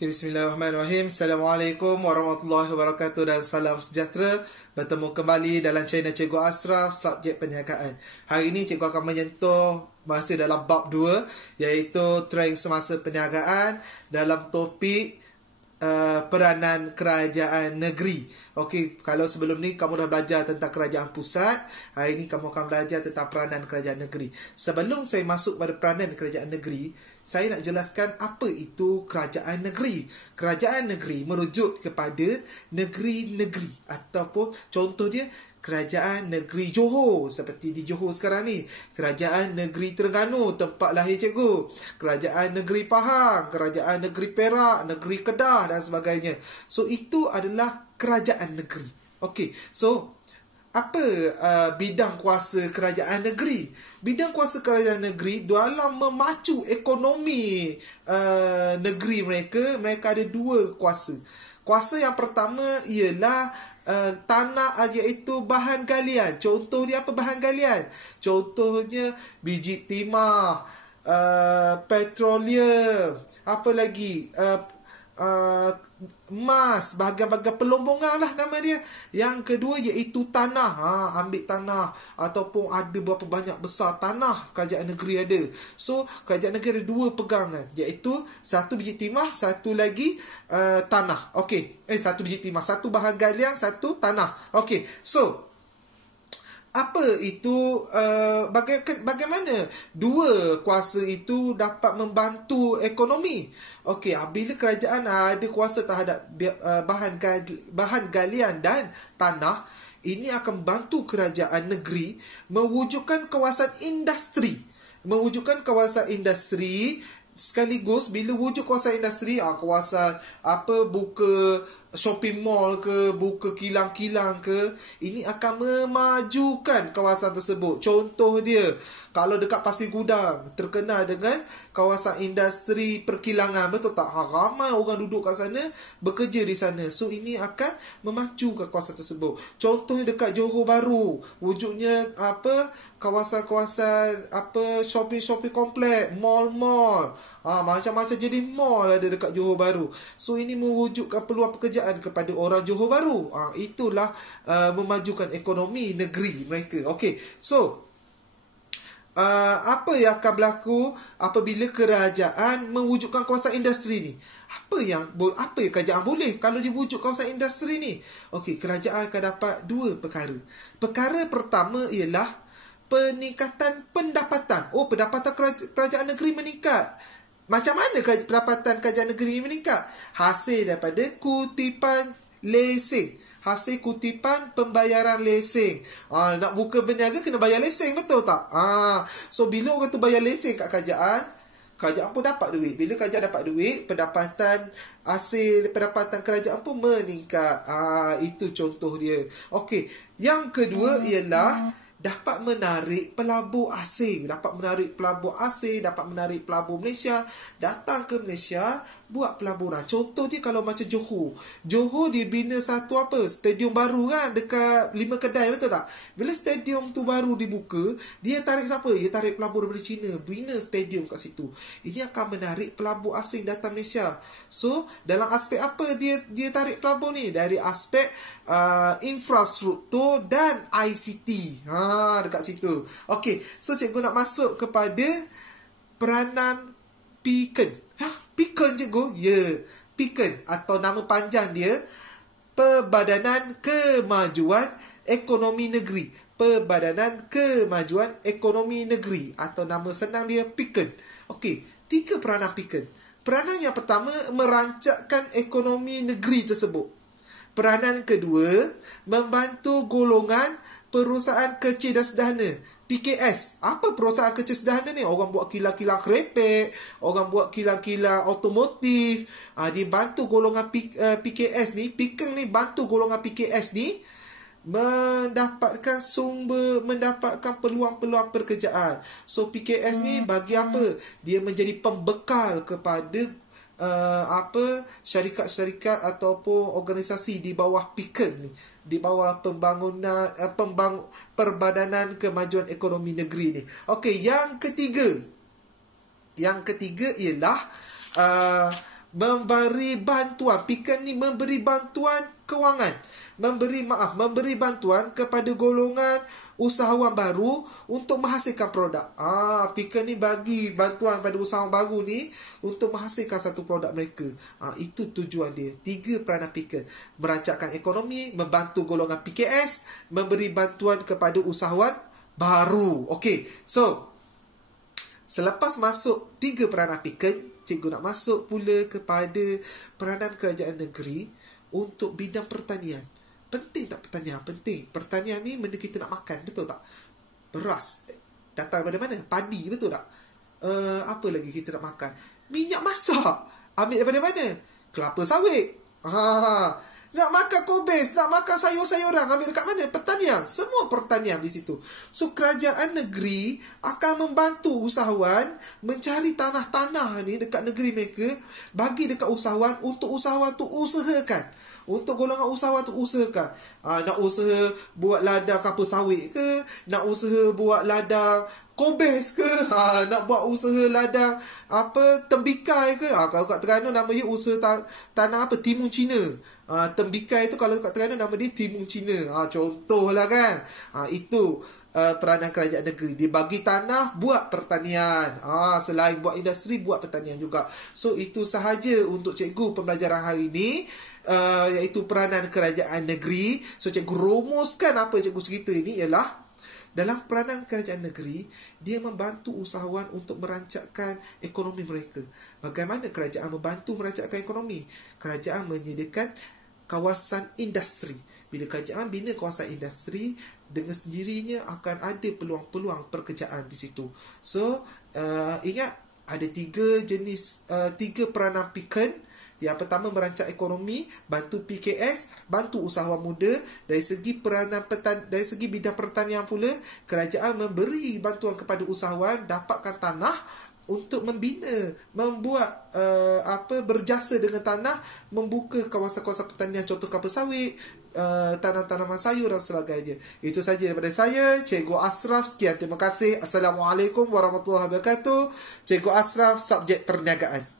Bismillahirrahmanirrahim. Assalamualaikum warahmatullahi wabarakatuh dan salam sejahtera. Bertemu kembali dalam channel Cikgu Ashraf, subjek perniagaan. Hari ini cikgu akan menyentuh masih dalam bab 2, iaitu trend semasa perniagaan dalam topik peranan kerajaan negeri. Okey, kalau sebelum ni kamu dah belajar tentang kerajaan pusat, hari ini kamu akan belajar tentang peranan kerajaan negeri. Sebelum saya masuk pada peranan kerajaan negeri, saya nak jelaskan apa itu kerajaan negeri. Kerajaan negeri merujuk kepada negeri-negeri ataupun contoh dia Kerajaan Negeri Johor, seperti di Johor sekarang ni. Kerajaan Negeri Terengganu, tempat lahir cikgu. Kerajaan Negeri Pahang, Kerajaan Negeri Perak, Negeri Kedah dan sebagainya. So, itu adalah kerajaan negeri. Okey, so apa bidang kuasa kerajaan negeri? Bidang kuasa kerajaan negeri dalam memacu ekonomi negeri mereka ada dua kuasa. Kuasa yang pertama ialah tanah, iaitu bahan galian. Contoh dia apa bahan galian? Contohnya biji timah, petroleum, apa lagi? Emas, bahagian-bahagian pelombongan lah nama dia. Yang kedua iaitu tanah. Ambil tanah ataupun ada berapa banyak besar tanah kerajaan negeri ada. So, kerajaan negeri ada dua pegangan, iaitu satu biji timah, satu lagi tanah. Okey, satu biji timah, satu bahan galian, satu tanah. Okey, so apa itu, bagaimana dua kuasa itu dapat membantu ekonomi? Okey, bila kerajaan ada kuasa terhadap bahan galian dan tanah, ini akan membantu kerajaan negeri mewujudkan kawasan industri. Sekaligus bila wujud kawasan industri, kawasan buka shopping mall ke, buka kilang-kilang ke, ini akan memajukan kawasan tersebut. Contoh dia, kalau dekat Pasir Gudang terkenal dengan kawasan industri perkilangan, betul tak? Ramai orang duduk kat sana, bekerja di sana. So ini akan memajukan kawasan tersebut. Contohnya dekat Johor Bahru, wujudnya kawasan-kawasan shopping komplek, mall-mall. Macam-macam jadi mall ada dekat Johor Bahru. So ini mewujudkan peluang pekerjaan kepada orang Johor Bahru. Itulah memajukan ekonomi negeri mereka. Okey, so apa yang akan berlaku apabila kerajaan mewujudkan kawasan industri ni? Apa yang kerajaan boleh kalau diwujud kawasan industri ni? Okey, kerajaan akan dapat dua perkara. Perkara pertama ialah peningkatan pendapatan. Pendapatan kerajaan negeri meningkat. Macam mana pendapatan kerajaan negeri meningkat? Hasil daripada kutipan lesen. Hasil kutipan pembayaran lesen. Nak buka berniaga kena bayar lesen, betul tak? So bila orang tu bayar lesen kat kerajaan pun dapat duit. Bila kerajaan dapat duit, hasil pendapatan kerajaan pun meningkat. Itu contoh dia. Okey, yang kedua ialah dapat menarik pelabur asing. Dapat menarik pelabur Malaysia datang ke Malaysia buat pelaburan. Contoh dia kalau macam Johor dibina satu stadium baru kan, dekat 5 kedai, betul tak? Bila stadium tu baru dibuka, dia tarik siapa? Dia tarik pelabur dari China, bina stadium kat situ. Ini akan menarik pelabur asing datang Malaysia. So dalam aspek apa dia tarik pelabur ni? Dari aspek infrastruktur dan ICT. Dekat situ. Okey, so cikgu nak masuk kepada peranan PKN. PKN cikgu? Ya, PKN atau nama panjang dia Perbadanan Kemajuan Ekonomi Negeri. Perbadanan Kemajuan Ekonomi Negeri atau nama senang dia PKN. Okey, 3 peranan PKN. Peranan yang pertama, merancangkan ekonomi negeri tersebut. Peranan kedua, membantu golongan perusahaan kecil dan sederhana, PKS. Apa perusahaan kecil sederhana ni? Orang buat kilang-kilang kerepek, orang buat kilang-kilang otomotif. Dia bantu golongan PKS ni. PKN ni bantu golongan PKS ni mendapatkan peluang-peluang pekerjaan. So PKS ni bagi apa? Dia menjadi pembekal kepada syarikat-syarikat ataupun organisasi di bawah PKN ni, di bawah Perbadanan Kemajuan Ekonomi Negeri ni. Okey, yang ketiga ialah memberi bantuan. PIKEN ni memberi bantuan kewangan. Memberi bantuan kepada golongan usahawan baru untuk menghasilkan produk. PIKEN ni bagi bantuan pada usahawan baru ni untuk menghasilkan satu produk mereka. Itu tujuan dia. 3 peranan PIKEN. Merancangkan ekonomi, membantu golongan PKS, memberi bantuan kepada usahawan baru. Okey, so selepas masuk 3 peranan PIKEN, cikgu nak masuk pula kepada peranan kerajaan negeri untuk bidang pertanian. Penting tak pertanian? Penting. Pertanian ni benda kita nak makan, betul tak? Beras datang daripada mana? Padi, betul tak? Apa lagi kita nak makan? Minyak masak ambil daripada mana? Kelapa sawit. Nak makan kobis, nak makan sayur-sayuran, ambil dekat mana? Pertanian. Semua pertanian di situ. So, kerajaan negeri akan membantu usahawan mencari tanah-tanah ni dekat negeri mereka, bagi dekat usahawan untuk usahawan tu usahakan. Untuk golongan usahawan tu usahakan. Nak usaha buat ladang kelapa sawit ke? Nak usaha buat ladang kobis ke? Nak buat usaha ladang tembikai ke? Kalau kat Terengganu nama dia usaha tanah timun Cina. Tembikai tu kalau kat Terengganu nama dia timun Cina. Contohlah kan. Itu peranan kerajaan negeri. Dia bagi tanah buat pertanian. Selain buat industri, buat pertanian juga. So itu sahaja untuk cikgu pembelajaran hari ini, iaitu peranan kerajaan negeri. So cikgu rumuskan apa cikgu cerita ini ialah, dalam peranan kerajaan negeri, dia membantu usahawan untuk merancangkan ekonomi mereka. Bagaimana kerajaan membantu merancangkan ekonomi? Kerajaan menyediakan kawasan industri. Bila kerajaan bina kawasan industri, dengan sendirinya akan ada peluang-peluang pekerjaan di situ. So, ingat ada 3 peranan PIKEN. Yang pertama merancang ekonomi, bantu PKS, bantu usahawan muda. Dari segi dari segi bidang pertanian pula, kerajaan memberi bantuan kepada usahawan dapatkan tanah untuk membina, membuat berjasa dengan tanah, membuka kawasan-kawasan pertanian, contoh kelapa sawit, tanam-tanaman sayur dan sebagainya. Itu saja daripada saya, Cikgu Ashraf. Sekian, terima kasih. Assalamualaikum warahmatullahi wabarakatuh. Cikgu Ashraf, subjek perniagaan.